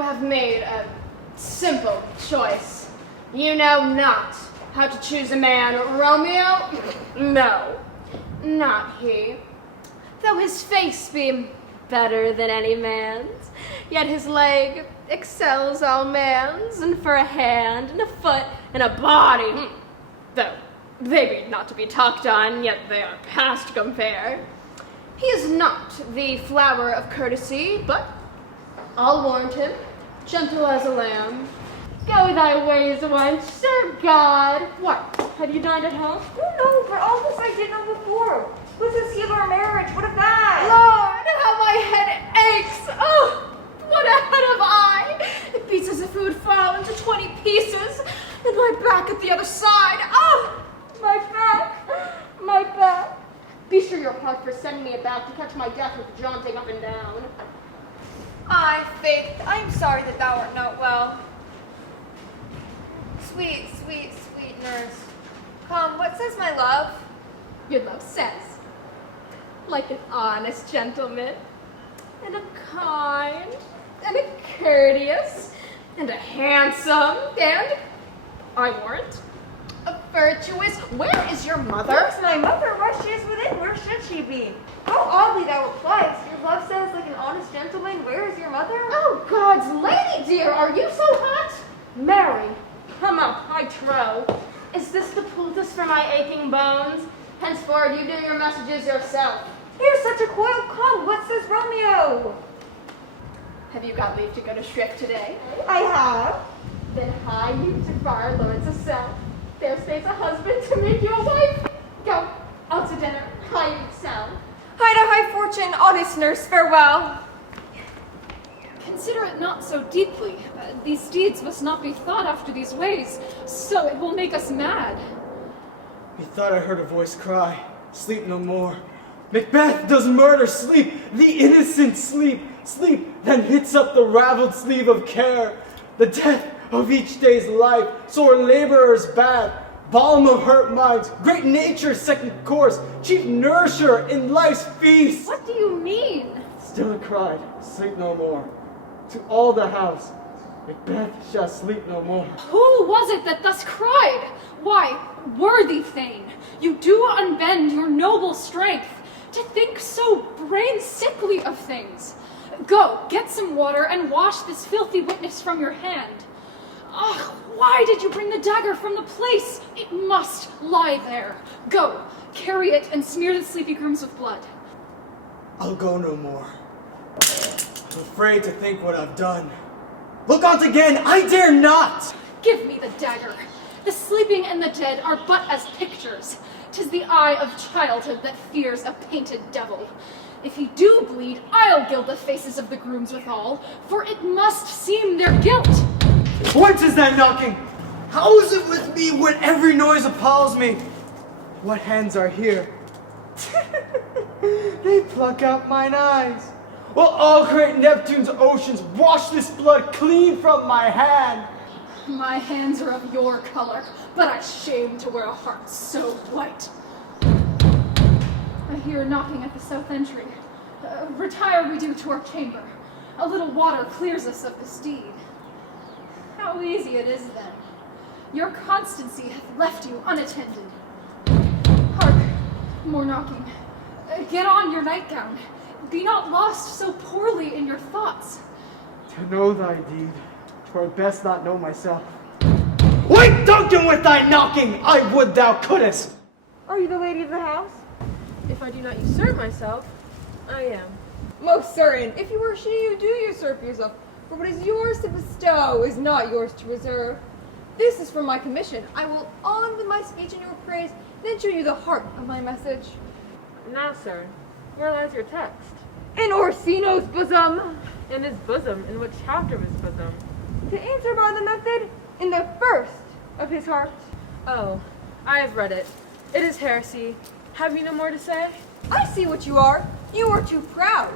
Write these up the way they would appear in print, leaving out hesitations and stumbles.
You have made a simple choice. You know not how to choose a man, Romeo? No, not he. Though his face be better than any man's, yet his leg excels all man's, and for a hand, and a foot, and a body, though they be not to be talked on, yet they are past compare. He is not the flower of courtesy, but I'll warrant him, gentle as a lamb. Go thy ways, wench, serve God. What, have you dined at home? Oh no, for all this I didn't know before. Let's just heal our marriage, what of that? Lord, how my head aches! Oh, what a head have I! It beats as if it would fall into 20 pieces, and my back at the other side. Oh, my back, my back. Be sure you're hard for sending me about to catch my death with jaunting up and down. Ay, Faith, I am sorry that thou art not well. Sweet, sweet, sweet nurse. Come, what says my love? Your love says, like an honest gentleman, and a kind, and a courteous, and a handsome, and, I warrant, a virtuous. Where is your mother? Where's my mother? Why, she is within. Where should she be? How oddly thou repliest. Your love says, like an honest gentleman. Where is your mother? Oh, God's lady dear, are you so hot? Mary, come up, I trow. Is this the poultice for my aching bones? Henceforward you do your messages yourself. Here's such a coil. Come, what says Romeo? Have you got leave to go to shrift today? I have. Then hie you to Friar Lawrence's cell. There stays a husband to make you a wife. Go, out to dinner, hie you sound. Hide a high fortune, honest nurse, farewell. Consider it not so deeply. These deeds must not be thought after these ways, so it will make us mad. Methought I heard a voice cry, sleep no more. Macbeth does murder, sleep, the innocent sleep, sleep, then hits up the raveled sleeve of care. The death of each day's life, sore laborers bad, balm of hurt minds, great nature's second course, chief nourisher in life's feast. What do you mean? Still it cried, sleep no more. To all the house, Macbeth shall sleep no more. Who was it that thus cried? Why, worthy Thane, you do unbend your noble strength to think so brain-sickly of things. Go, get some water and wash this filthy witness from your hand. Ugh, why did you bring the dagger from the place? It must lie there. Go, carry it and smear the sleepy grooms with blood. I'll go no more. I'm afraid to think what I've done. Look on't again, I dare not! Give me the dagger. The sleeping and the dead are but as pictures. 'Tis the eye of childhood that fears a painted devil. If he do bleed, I'll gild the faces of the grooms withal, for it must seem their guilt. Whence is that knocking? How is it with me when every noise appalls me? What hands are here? They pluck out mine eyes. Will all great Neptune's oceans wash this blood clean from my hand? My hands are of your color, but I shame to wear a heart so white. I hear knocking at the south entry. Retire we do to our chamber. A little water clears us of this deed. How easy it is then. Your constancy hath left you unattended. Hark, more knocking. Get on your nightgown. Be not lost so poorly in your thoughts. To know thy deed, 'twere best not know myself. Wake Duncan with thy knocking! I would thou couldest! Are you the lady of the house? If I do not usurp myself, I am. Most certain. If you were she, you do usurp yourself. For what is yours to bestow is not yours to reserve. This is for my commission. I will on with my speech in your praise, then show you the heart of my message. Now, sir, where lies your text? In Orsino's bosom. In his bosom? In what chapter of his bosom? To answer by the method, in the first of his heart. Oh, I have read it. It is heresy. Have you no more to say? I see what you are. You are too proud.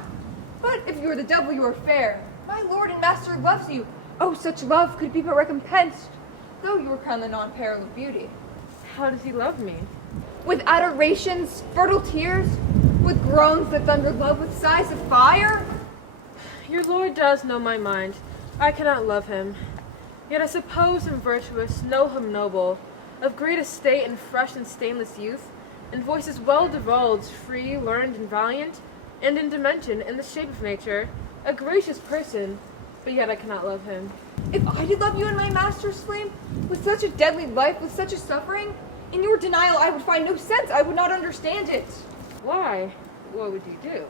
But if you are the devil, you are fair. My lord and master loves you. Oh, such love could be but recompensed, though you were crowned the non-paralleled beauty. How does he love me? With adorations, fertile tears, with groans that thunder love with sighs of fire? Your lord does know my mind. I cannot love him. Yet I suppose him virtuous, know him noble, of great estate and fresh and stainless youth, and voices well divulged, free, learned, and valiant, and in dimension, in the shape of nature, a gracious person, but yet I cannot love him. If I did love you in my master's flame, with such a deadly life, with such a suffering, in your denial I would find no sense, I would not understand it. Why? What would you do?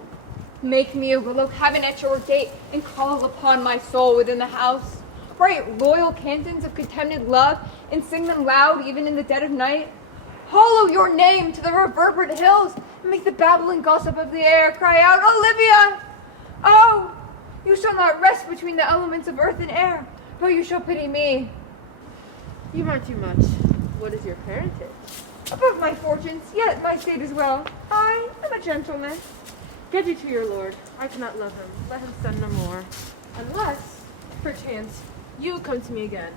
Make me a willow cabin at your gate, and call upon my soul within the house. Write loyal cantons of contemned love, and sing them loud even in the dead of night. Hollow your name to the reverberant hills, and make the babbling gossip of the air cry out, Olivia! Oh, you shall not rest between the elements of earth and air, but you shall pity me. You want too much. What is your parentage? Above my fortunes, yet my state is well. I am a gentleman. Get you to your lord. I cannot love him. Let him send no more. Unless, perchance, you come to me again,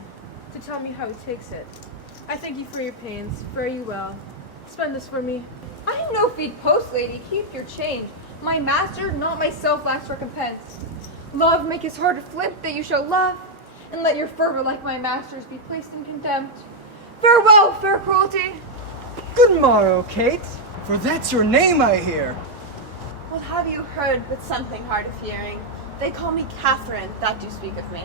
to tell me how he takes it. I thank you for your pains. Fare you well. Spend this for me. I am no feed post, lady. Keep your change. My master, not myself, lacks recompense. Love make his heart a flint that you shall love, and let your fervor, like my master's, be placed in contempt. Farewell, fair cruelty. Good morrow, Kate, for that's your name, I hear. What have you heard but something hard of hearing? They call me Catherine, that do speak of me.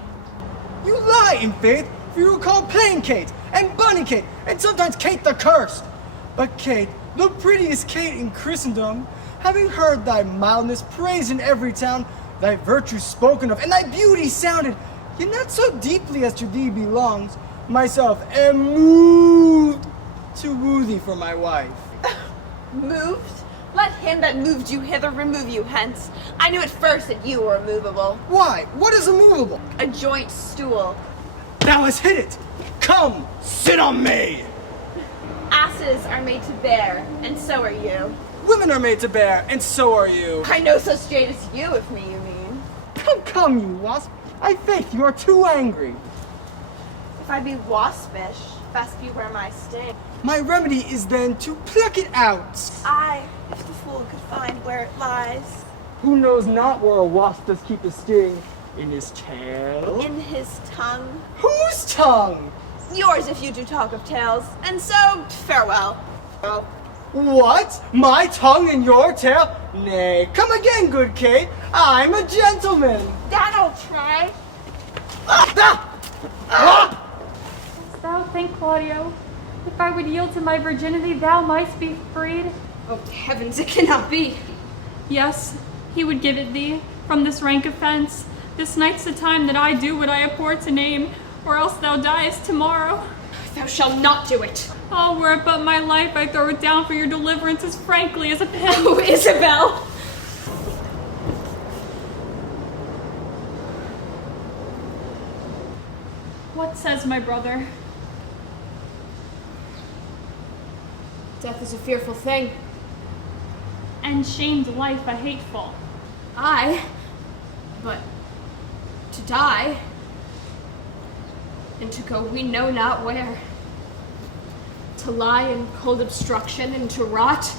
You lie, in faith, for you are called Plain Kate, and Bunny Kate, and sometimes Kate the Cursed. But Kate, the prettiest Kate in Christendom, having heard thy mildness praised in every town, thy virtue spoken of, and thy beauty sounded, yet not so deeply as to thee belongs, myself am moved to woo thee for my wife. Moved? Let him that moved you hither remove you hence. I knew at first that you were immovable. Why? What is immovable? A joint stool. Thou hast hit it. Come, sit on me. Asses are made to bear, and so are you. Women are made to bear, and so are you. I know so straight as you, if me you mean. Come, you wasp. I faith you are too angry. If I be waspish, best beware my sting. My remedy is then to pluck it out. Aye, if the fool could find where it lies. Who knows not where a wasp does keep his sting? In his tail? In his tongue. Whose tongue? Yours if you do talk of tales. And so, farewell. What? My tongue in your tail? Nay, come again, good Kate. I'm a gentleman. That I'll try. Dost thou think, Claudio, if I would yield to my virginity, thou mightst be freed? Oh, heavens, it cannot be. Yes, he would give it thee, from this rank offense. This night's the time that I do what I abhor to name, or else thou diest tomorrow. Thou shalt not do it. Oh, were it but my life, I throw it down for your deliverance as frankly as a pin. Oh, Isabel! What says my brother? Death is a fearful thing. And shamed life a hateful. Aye, but to die, and to go we know not where. To lie in cold obstruction and to rot,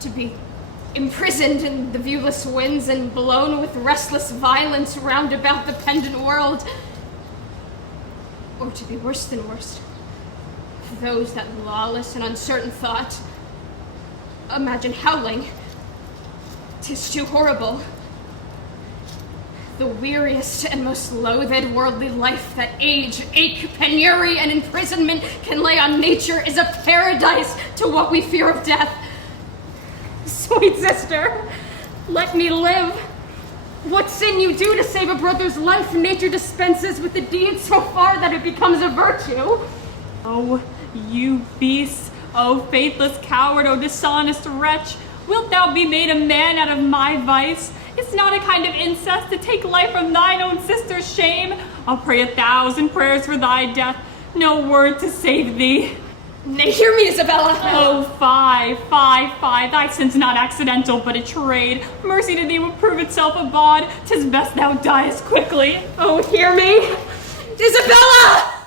to be imprisoned in the viewless winds and blown with restless violence round about the pendant world, or to be worse than worst. For those that lawless and uncertain thought imagine howling, 'tis too horrible. The weariest and most loathed worldly life that age, ache, penury, and imprisonment can lay on nature is a paradise to what we fear of death. Sweet sister, let me live. What sin you do to save a brother's life, nature dispenses with the deed so far that it becomes a virtue. Oh, you beast! Oh, faithless coward! Oh, dishonest wretch! Wilt thou be made a man out of my vice? It's not a kind of incest to take life from thine own sister's shame. I'll pray 1,000 prayers for thy death, no word to save thee. Nay, hear me, Isabella. Oh, fie, thy sin's not accidental, but a trade. Mercy to thee will prove itself a bond. 'Tis best thou diest quickly. Oh, hear me, Isabella!